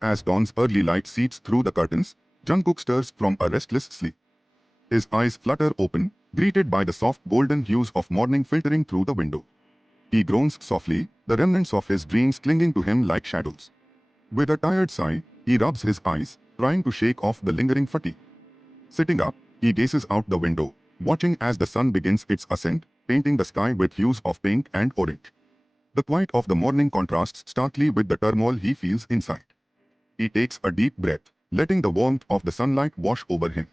As dawn's early light seeps through the curtains, Jungkook stirs from a restless sleep. His eyes flutter open, greeted by the soft golden hues of morning filtering through the window. He groans softly, the remnants of his dreams clinging to him like shadows. With a tired sigh, he rubs his eyes, trying to shake off the lingering fatigue. Sitting up, he gazes out the window, watching as the sun begins its ascent, painting the sky with hues of pink and orange. The quiet of the morning contrasts starkly with the turmoil he feels inside. He takes a deep breath, letting the warmth of the sunlight wash over him.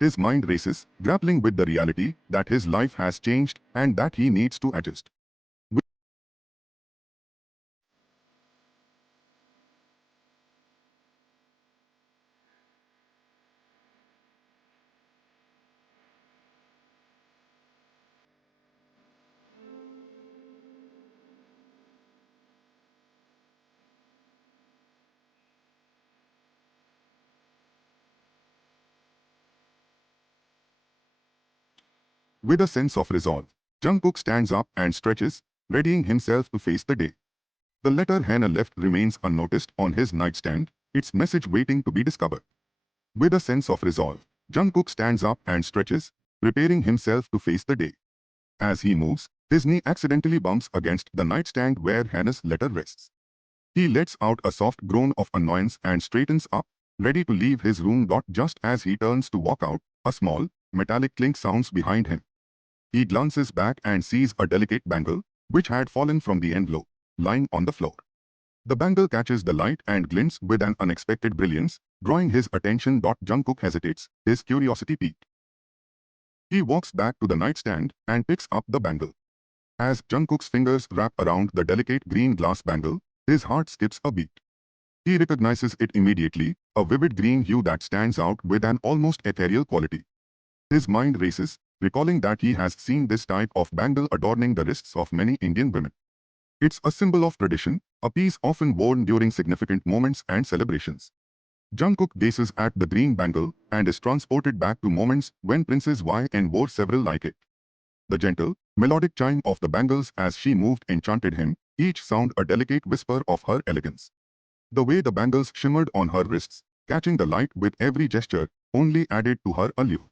His mind races, grappling with the reality that his life has changed and that he needs to adjust. With a sense of resolve, Jungkook stands up and stretches, readying himself to face the day. The letter Hana left remains unnoticed on his nightstand, its message waiting to be discovered. With a sense of resolve, Jungkook stands up and stretches, preparing himself to face the day. As he moves, his knee accidentally bumps against the nightstand where Hana's letter rests. He lets out a soft groan of annoyance and straightens up, ready to leave his room. Just as he turns to walk out, a small, metallic clink sounds behind him. He glances back and sees a delicate bangle, which had fallen from the envelope, lying on the floor. The bangle catches the light and glints with an unexpected brilliance, drawing his attention. Jungkook hesitates, his curiosity piqued. He walks back to the nightstand and picks up the bangle. As Jungkook's fingers wrap around the delicate green glass bangle, his heart skips a beat. He recognizes it immediately, a vivid green hue that stands out with an almost ethereal quality. His mind races, recalling that he has seen this type of bangle adorning the wrists of many Indian women. It's a symbol of tradition, a piece often worn during significant moments and celebrations. Jungkook gazes at the green bangle and is transported back to moments when Princess Yn wore several like it. The gentle, melodic chime of the bangles as she moved enchanted him, each sound a delicate whisper of her elegance. The way the bangles shimmered on her wrists, catching the light with every gesture, only added to her allure.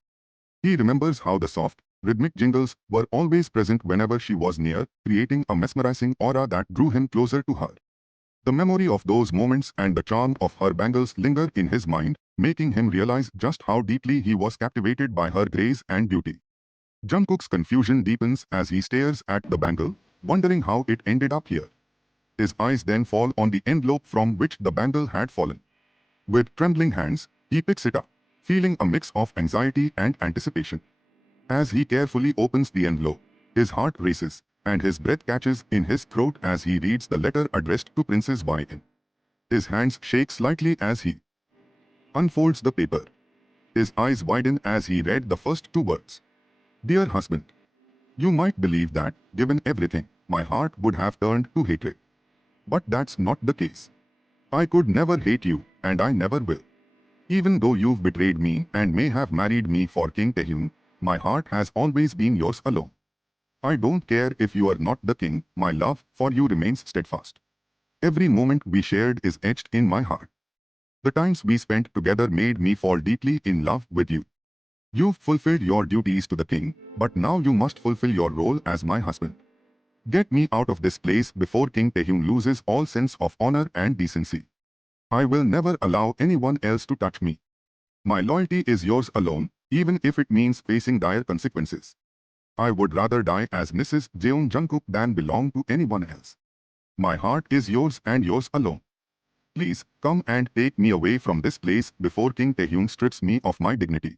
He remembers how the soft, rhythmic jingles were always present whenever she was near, creating a mesmerizing aura that drew him closer to her. The memory of those moments and the charm of her bangles linger in his mind, making him realize just how deeply he was captivated by her grace and beauty. Jungkook's confusion deepens as he stares at the bangle, wondering how it ended up here. His eyes then fall on the envelope from which the bangle had fallen. With trembling hands, he picks it up, feeling a mix of anxiety and anticipation. As he carefully opens the envelope, his heart races, and his breath catches in his throat as he reads the letter addressed to Princess Yn. His hands shake slightly as he unfolds the paper. His eyes widen as he read the first two words. Dear husband, you might believe that, given everything, my heart would have turned to hatred. But that's not the case. I could never hate you, and I never will. Even though you've betrayed me and may have married me for King Taehyung, my heart has always been yours alone. I don't care if you are not the king, my love for you remains steadfast. Every moment we shared is etched in my heart. The times we spent together made me fall deeply in love with you. You've fulfilled your duties to the king, but now you must fulfill your role as my husband. Get me out of this place before King Taehyung loses all sense of honor and decency. I will never allow anyone else to touch me. My loyalty is yours alone, even if it means facing dire consequences. I would rather die as Mrs. Jeon Jungkook than belong to anyone else. My heart is yours and yours alone. Please, come and take me away from this place before King Taehyung strips me of my dignity.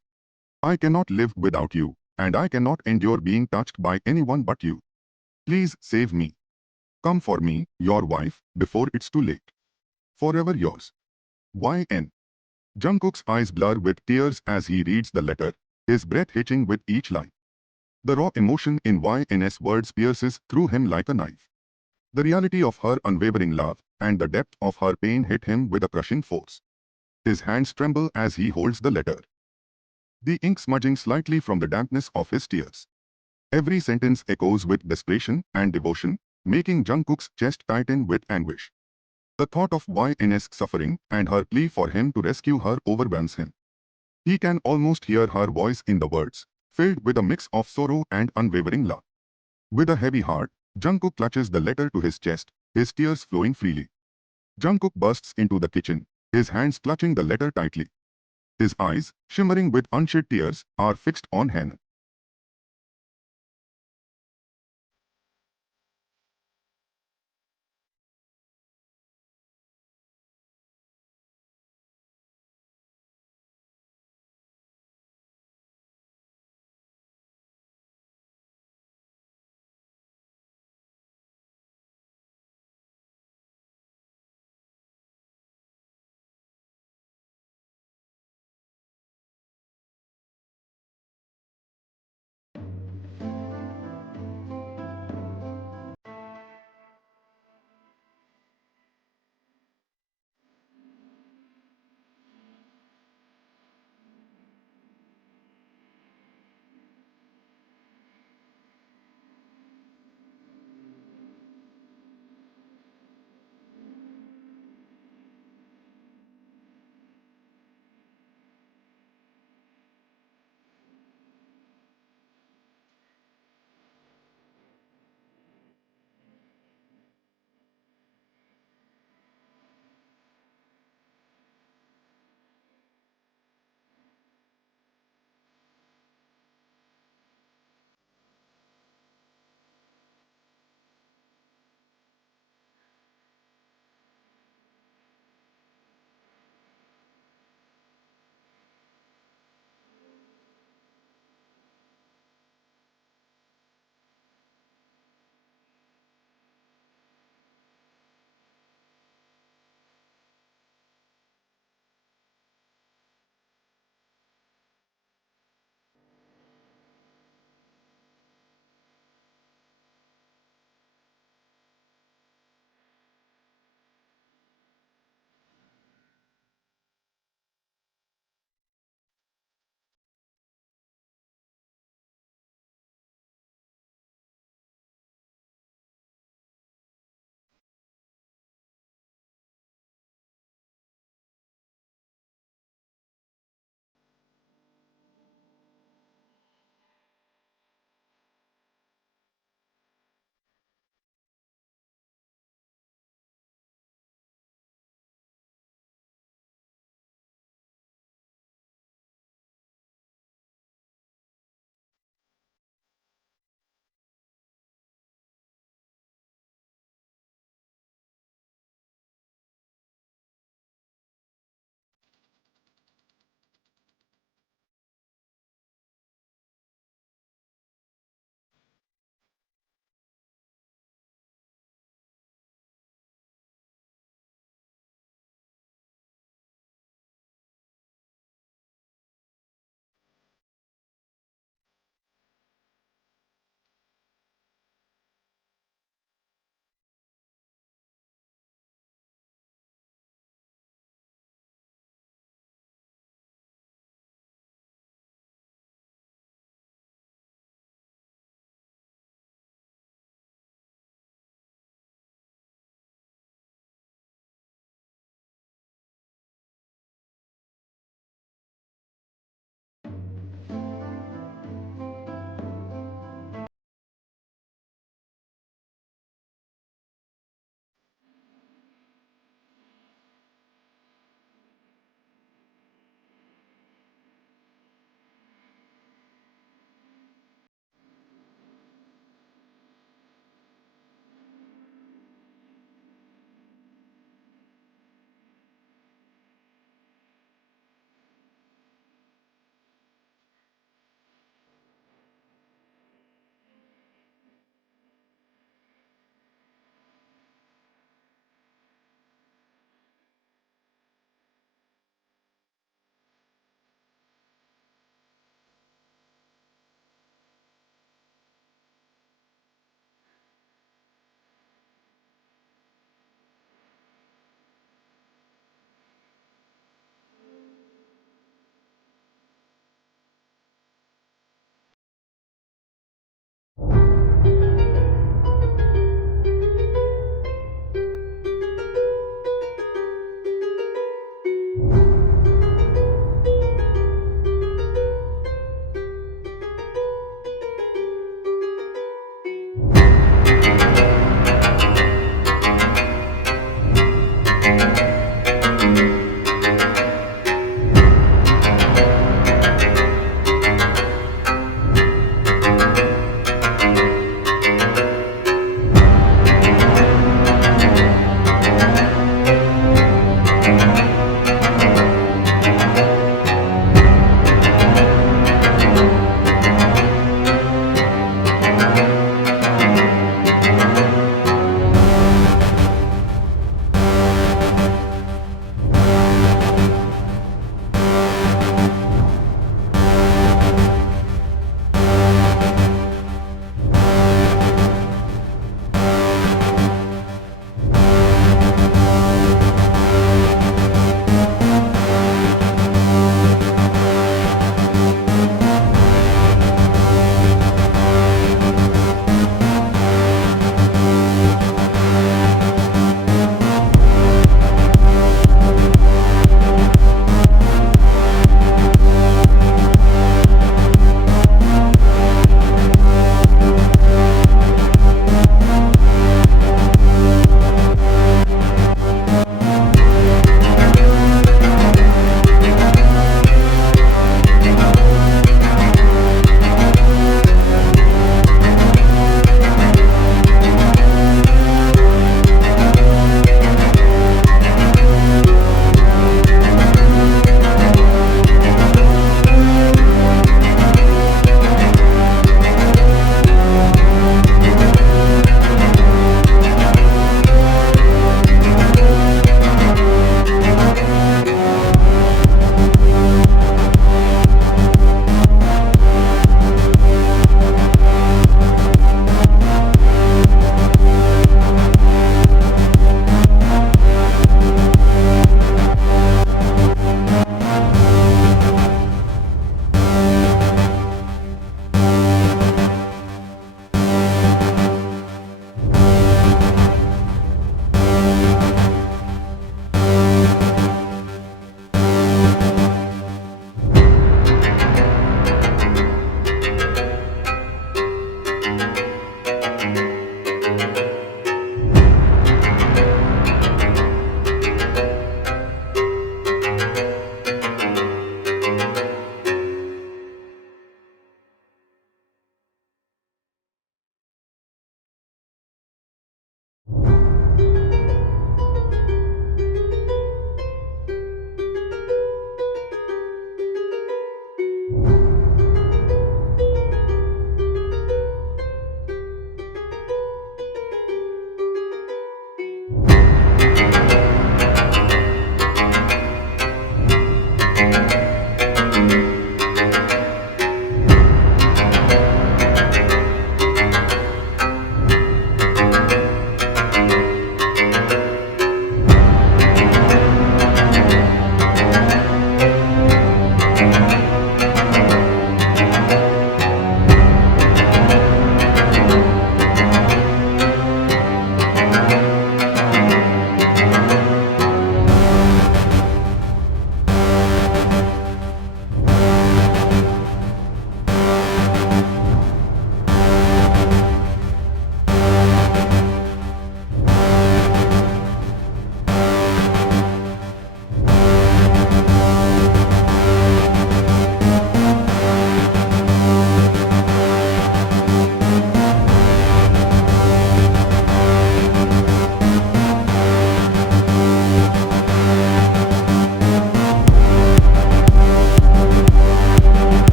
I cannot live without you, and I cannot endure being touched by anyone but you. Please save me. Come for me, your wife, before it's too late. Forever yours. YN. Jungkook's eyes blur with tears as he reads the letter, his breath hitching with each line. The raw emotion in YN's words pierces through him like a knife. The reality of her unwavering love and the depth of her pain hit him with a crushing force. His hands tremble as he holds the letter, the ink smudging slightly from the dampness of his tears. Every sentence echoes with desperation and devotion, making Jungkook's chest tighten with anguish. The thought of YN's suffering and her plea for him to rescue her overwhelms him. He can almost hear her voice in the words, filled with a mix of sorrow and unwavering love. With a heavy heart, Jungkook clutches the letter to his chest, his tears flowing freely. Jungkook bursts into the kitchen, his hands clutching the letter tightly. His eyes, shimmering with unshed tears, are fixed on Hana.